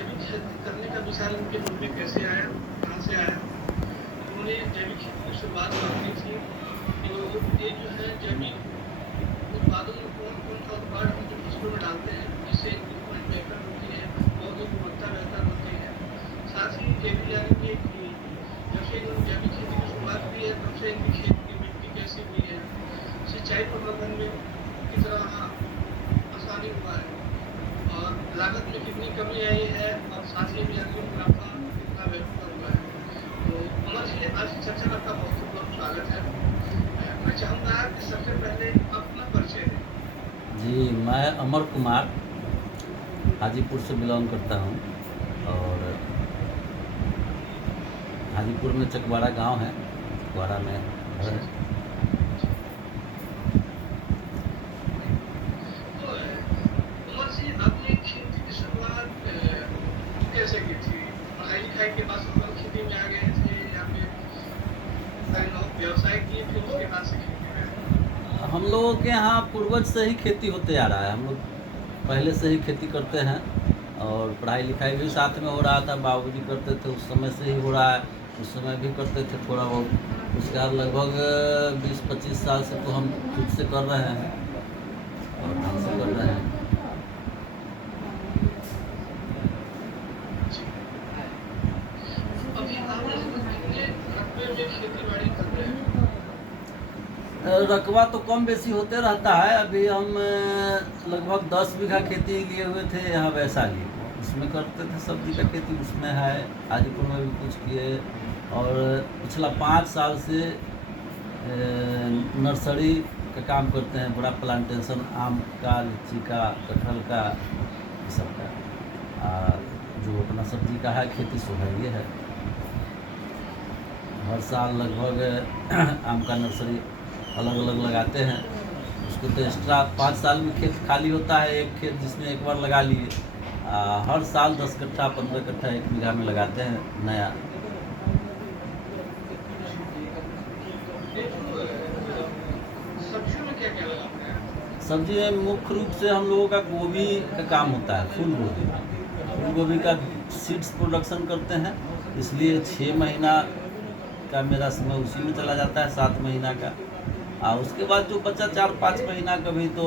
जैविक खेती करने का विचार उनके मन में कैसे आया, कहाँ से आया? उन्होंने जैविक खेती की शुरुआत कब की थी? तो ये जो है जैविक उत्पादों में कौन-कौन सा उत्पाद हम जो फसलों में डालते हैं, जिससे इनकी उपज बेहतर होती है, पौधों की गुणवत्ता बेहतर होती है। साथ ही ये भी जानेंगे कि जब से इन्होंने जैविक खेती की शुरुआत की है, तब से इनकी खेत की मिट्टी कैसी हुई है, सिंचाई प्रबंधन में कितना आसानी हुआ है और लागत में कितनी कमी आई है और साथ ही में अंतिम मुनाफा कितना बेहतर हुआ है। तो अमर जी, आज की चर्चा में आपका बहुत-बहुत स्वागत है। मैं चाहूँगा कि सबसे पहले अपना परिचय दें। जी, मैं अमर कुमार हाजीपुर से बिलोंग करता हूँ और हाजीपुर में चकवाड़ा गांव है, चकवाड़ा में घर है। तो उमर जी, आपने खेती की शुरुआत कैसे की थी? पढ़ाई-लिखाई के बाद सब लोग खेती में आ गए थे या फिर कोई लोग व्यवसाय किए थे उसके बाद से खेती में आए? हम लोगों के यहाँ पूर्वज से ही खेती होते आ रहा है। हम लोग पहले से ही खेती करते हैं और पढ़ाई लिखाई भी साथ में हो रहा था। बाबूजी करते थे, उस समय से ही हो रहा है, उस समय भी करते थे थोड़ा बहुत। उसके बाद लगभग 20-25 साल से तो हम खुद से कर रहे हैं और ढंग से कर रहे हैं। जी। अभी आप लगभग कितने रकबे में खेती-बाड़ी कर रहे हैं? रकबा तो कम बेसी होते रहता है। अभी हम लगभग 10 बीघा खेती लिए हुए थे यहाँ वैशाली, उसमें करते थे सब्जी का खेती, उसमें है। हाजीपुर में भी कुछ किए और पिछला 5 साल से नर्सरी का काम करते हैं, बड़ा प्लांटेशन आम का, लीची का, कटहल का, ये सब का। जो अपना सब्जी का है खेती सो है ये है। हर साल लगभग आम का नर्सरी अलग अलग लगाते हैं। उसको तो एक्स्ट्रा 5 साल में खेत खाली होता है, एक खेत जिसमें एक बार लगा लिए। हर साल 10 कट्ठा 15 कट्ठा 1 बीघा में लगाते हैं नया। ये जो सब्जियों में क्या-क्या लगाते हैं? सब्जी में मुख्य रूप से हम लोगों का गोभी का काम होता है, फूल गोभी। फूल गोभी का सीड्स प्रोडक्शन करते हैं, इसलिए 6 महीना का मेरा समय उसी में चला जाता है, 7 महीना का। और उसके बाद जो बचा 4-5 महीना कभी तो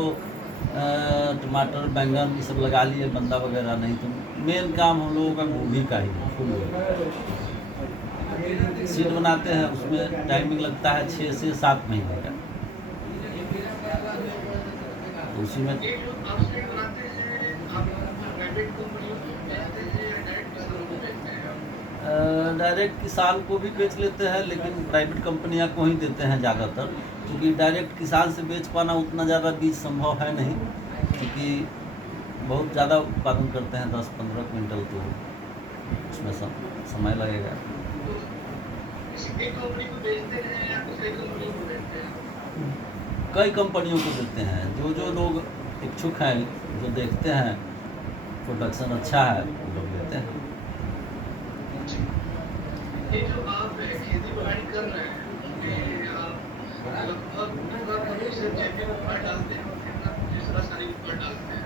टमाटर, बैंगन ये सब लगा लिए, बंदा वगैरह। नहीं तो मेन काम हम लोगों का गोभी का ही है, फूल गोभी। सीड बनाते हैं, उसमें टाइमिंग लगता है 6 से 7 महीने का। तो उसी में ये जो आप सीड बनाते हैं, आप प्राइवेट कंपनियों को बेचते हैं या डायरेक्ट किसानों को बेचते हैं आप? डायरेक्ट किसान को भी बेच लेते हैं, लेकिन प्राइवेट कंपनियां को ही देते हैं ज़्यादातर, क्योंकि डायरेक्ट किसान से बेच पाना उतना ज़्यादा बीज संभव है नहीं, क्योंकि बहुत ज़्यादा उत्पादन करते हैं, 10-15 क्विंटल, तो उसमें समय लगेगा। तो किसी एक कंपनी को बेचते हैं या दूसरी कंपनी को बेचते हैं? कई कंपनियों को देते हैं। जो लोग इच्छुक हैं, जो देखते हैं प्रोडक्शन अच्छा है, वो लोग लेते हैं। ये जो आप खेती-बाड़ी कर रहे हैं, उसमें आप लगभग कितना प्रतिशत जैविक खाद डालते हैं और कितना प्रतिशत रासायनिक खाद डालते हैं?